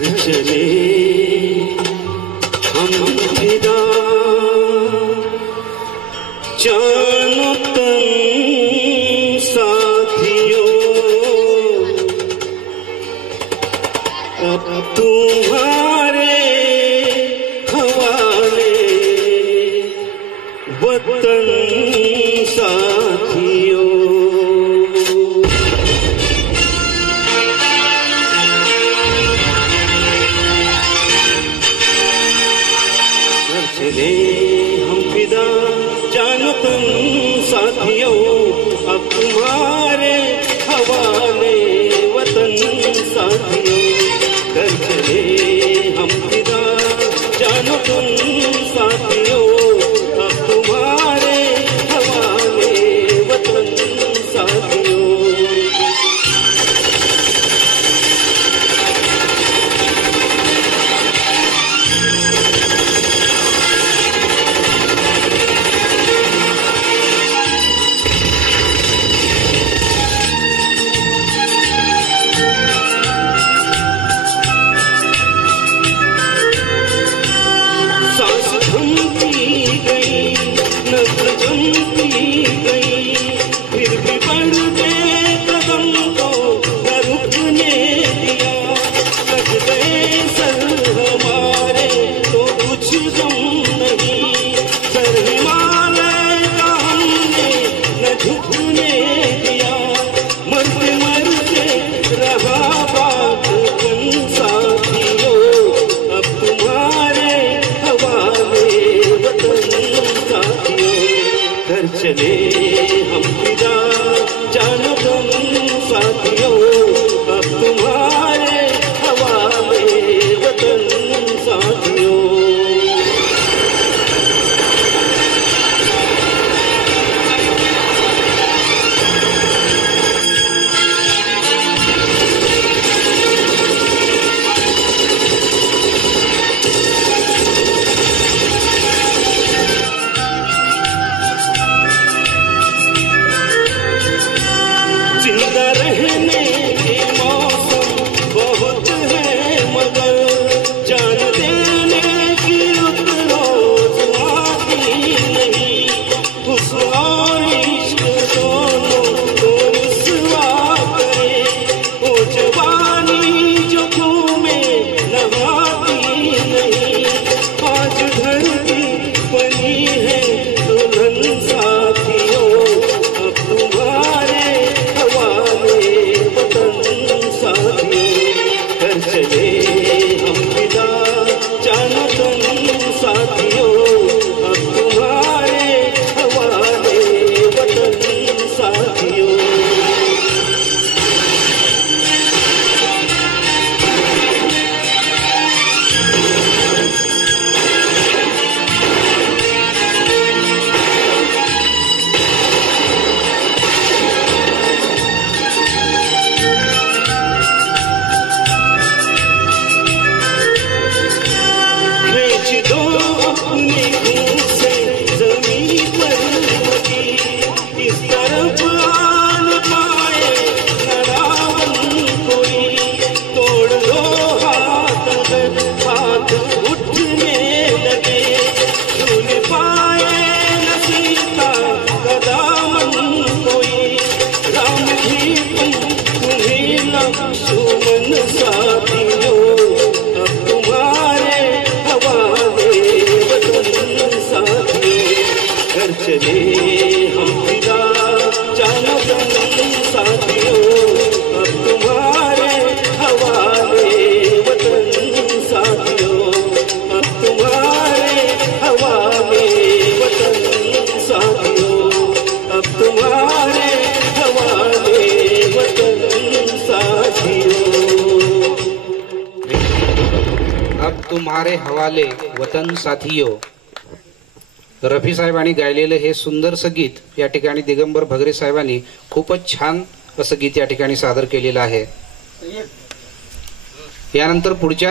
घर चले हम फिदा जानो तन साथियों अब तुम्हारे हवाले वतन साथियों। चले हम फिदा जानो तुम साथियों अब तुम्हारे हवाले वतन साथियों। घर चले हम फिदा जानो तुम साथियों अब तुम्हारे हवाले वतन साथियों। फिर भी बढ़ते कदम को न रुकने दिया। लग गए सर हमारे तो कुछ गम नहीं। सर हिमालय का हमने न झुकने दिया। मरते मरते रहा बात बन साथियों अब तुम्हारे हवाले वतन साथियों। घर चले हम फिदा जानो तुम साथियों अब तुम्हारे हवाले वतन साथियों। जिंदा रहने के मौसम बहुत है मगर जान देने की रोज आती नहीं। हुस्न और इश्क दोनों को रुसवा करे वो जवानी जो घूमे नहाती नहीं। आज धरती बनी है दुल्हन साथियों अब तुम्हारे घर चले हम फिदा जानो तुम साथियों अब तुम्हारे हवाले वतन साथियों। अपने खून से जमीन पर लगी इस तरफ आन पाए न रावण कोई। तोड़ लो हाथ अगर हाथ उठने लगे छूने पाए न सीता का दामन कोई। राम भी तुम्हें लक्ष्मण साथियों अब तुम्हारे हवाले वतन साथियों। घर चले हम फिदा जानो तुम साथियों अब तुम्हारे हवाले वतन साथियों। अब तुम्हारे हवाले वतन साथियों। अब तुम्हारे हवाले वतन साथियों। अब तुम्हारे हवाले वतन साथियों। रफी साहेबांनी गायलेलं हे सुंदरसं गीत या ठिकाणी दिगंबर भगरे साहेबांनी खूपच छान असं गीत या ठिकाणी सादर केलेलं आहे। यानंतर पुढच्या